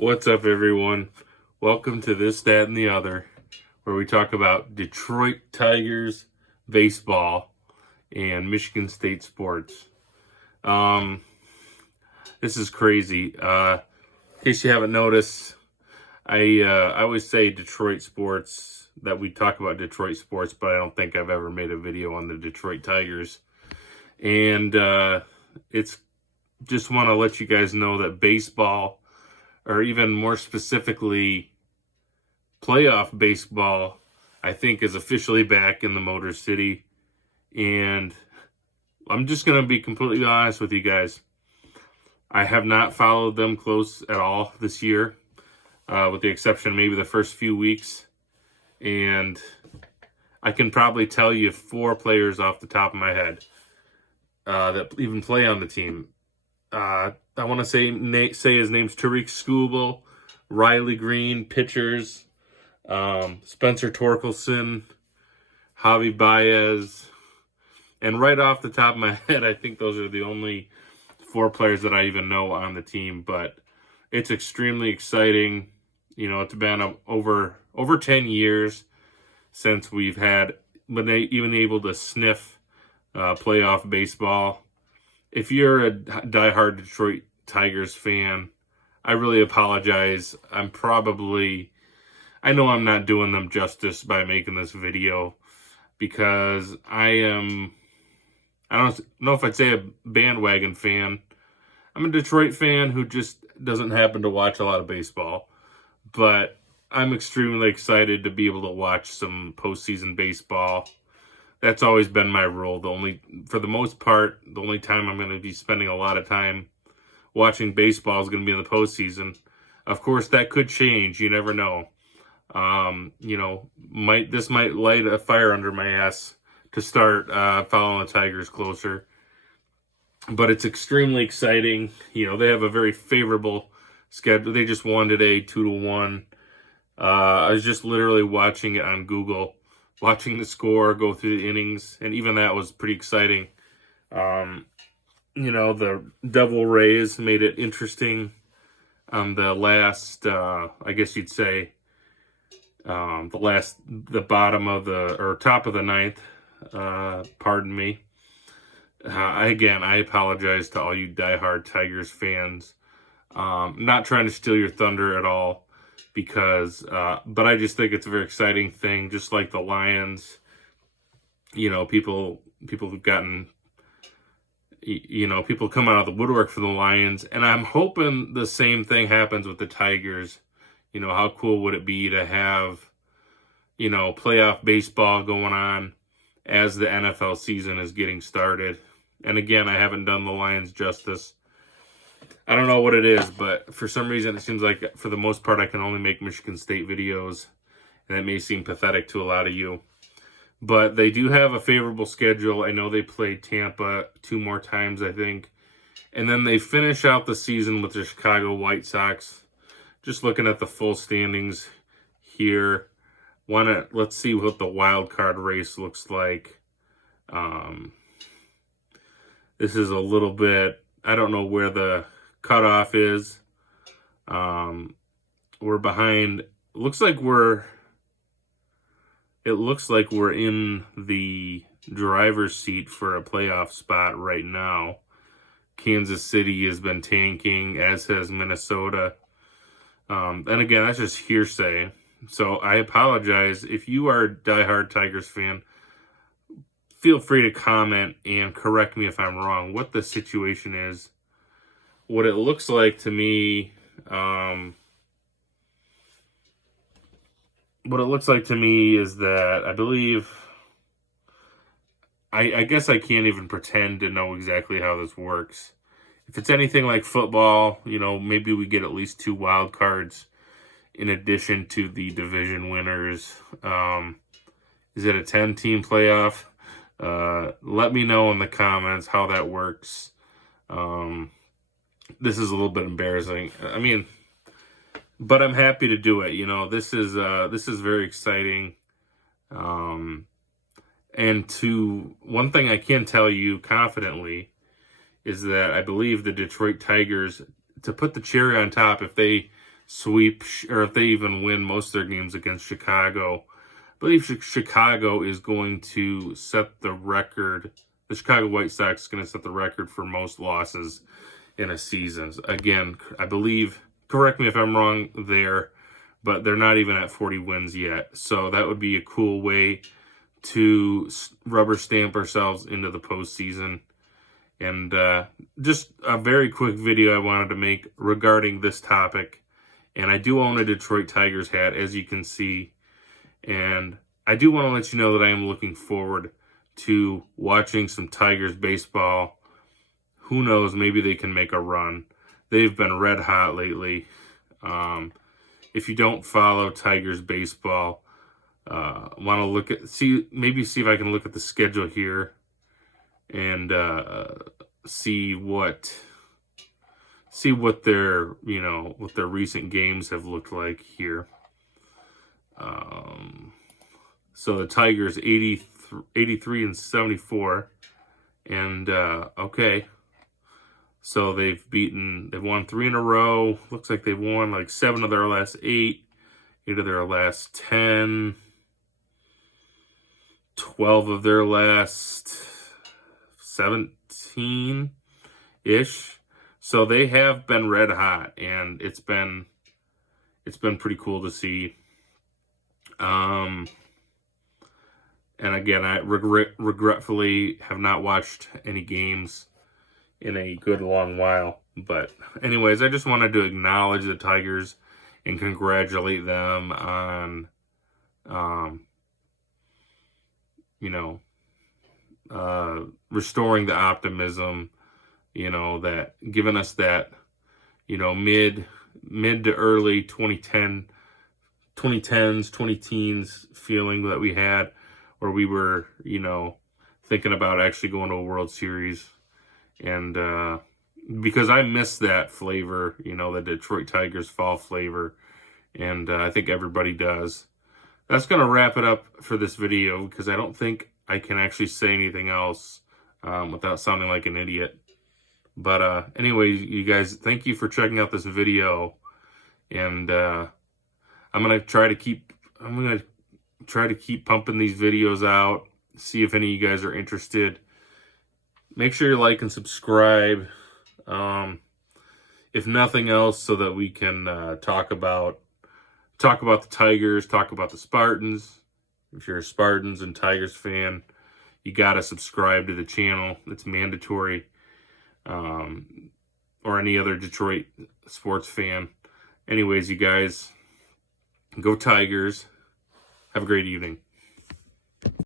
What's up, everyone? Welcome to This, That, and the Other, where we talk about Detroit Tigers baseball and Michigan State sports. This is crazy. In case you haven't noticed, I always say Detroit sports, that we talk about Detroit sports, but I don't think I've ever made a video on the Detroit Tigers. And it's just want to let you guys know that baseball, or even more specifically, playoff baseball, I think is officially back in the Motor City. And I'm just going to be completely honest with you guys. I have not followed them close at all this year, with the exception of maybe the first few weeks. And I can probably tell you 4 players off the top of my head that even play on the team. I want to say his name's Tariq Skubal, Riley Green, pitchers, Spencer Torkelson, Javi Baez, and right off the top of my head, I think those are the only 4 players that I even know on the team. But it's extremely exciting. You know, it's been over 10 years since we've been even able to sniff playoff baseball. If you're a diehard Detroit Tigers fan, I really apologize. I know I'm not doing them justice by making this video, because I don't know if I'd say a bandwagon fan. I'm a Detroit fan who just doesn't happen to watch a lot of baseball, but I'm extremely excited to be able to watch some postseason baseball. That's always been my rule. For the most part, the only time I'm going to be spending a lot of time watching baseball is going to be in the postseason. Of course, that could change. You never know. This might light a fire under my ass to start following the Tigers closer. But it's extremely exciting. You know, they have a very favorable schedule. They just won today, 2-1. I was just literally watching it on Google, watching the score go through the innings, and even that was pretty exciting. The Devil Rays made it interesting on the last, I guess you'd say, the bottom of top of the ninth. Pardon me. Again, I apologize to all you diehard Tigers fans. Not trying to steal your thunder at all, but I just think it's a very exciting thing. Just like the Lions, people who've gotten, people come out of the woodwork for the Lions, and I'm hoping the same thing happens with the Tigers. How cool would it be to have, playoff baseball going on as the NFL season is getting started? And again, I haven't done the Lions justice. I don't know what it is, but for some reason, it seems like for the most part, I can only make Michigan State videos, and that may seem pathetic to a lot of you. But they do have a favorable schedule. I know they play Tampa 2 more times, I think. And then they finish out the season with the Chicago White Sox. Just looking at the full standings here. Let's see what the wild card race looks like. This is a little bit, I don't know where the cutoff is. We're behind. It looks like we're in the driver's seat for a playoff spot right now. Kansas City has been tanking, as has Minnesota. And again, that's just hearsay. So I apologize. If you are a diehard Tigers fan, feel free to comment and correct me if I'm wrong, what the situation is. What it looks like to me, is that I believe, I guess I can't even pretend to know exactly how this works. If it's anything like football, maybe we get at least 2 wild cards in addition to the division winners. Is it a 10-team playoff? Let me know in the comments how that works. This is a little bit embarrassing. But I'm happy to do it. This is very exciting. And one thing I can tell you confidently is that I believe the Detroit Tigers, to put the cherry on top, if they sweep, or if they even win most of their games against Chicago. I believe Chicago is going to set the record. The Chicago White Sox is going to set the record for most losses in a season. Again, I believe, correct me if I'm wrong there, but they're not even at 40 wins yet. So that would be a cool way to rubber stamp ourselves into the postseason. And just a very quick video I wanted to make regarding this topic. And I do own a Detroit Tigers hat, as you can see. And I do want to let you know that I am looking forward to watching some Tigers baseball. Who knows, maybe they can make a run. They've been red hot lately. If you don't follow Tigers baseball, want to look at, maybe see if I can look at the schedule here and see what their, what their recent games have looked like here. So the Tigers 83 and 74, and okay. So they've won 3 in a row. Looks like they've won like 7 of their last 8, 8 of their last 10, 12 of their last 17-ish. So they have been red hot, and it's been pretty cool to see. And again, I regretfully have not watched any games in a good long while. But anyways, I just wanted to acknowledge the Tigers and congratulate them on, restoring the optimism, that giving us that, mid to early 2010s, 20-teens feeling that we had, where we were, thinking about actually going to a World Series. And because I miss that flavor, the Detroit Tigers fall flavor, and I think everybody does. That's going to wrap it up for this video, because I don't think I can actually say anything else without sounding like an idiot. But anyway, you guys, thank you for checking out this video, and I'm gonna try to keep pumping these videos out. See if any of you guys are interested. Make sure you like and subscribe, if nothing else, so that we can talk about the Tigers, talk about the Spartans. If you're a Spartans and Tigers fan, you gotta subscribe to the channel. It's mandatory. Or any other Detroit sports fan. Anyways, you guys, go Tigers. Have a great evening.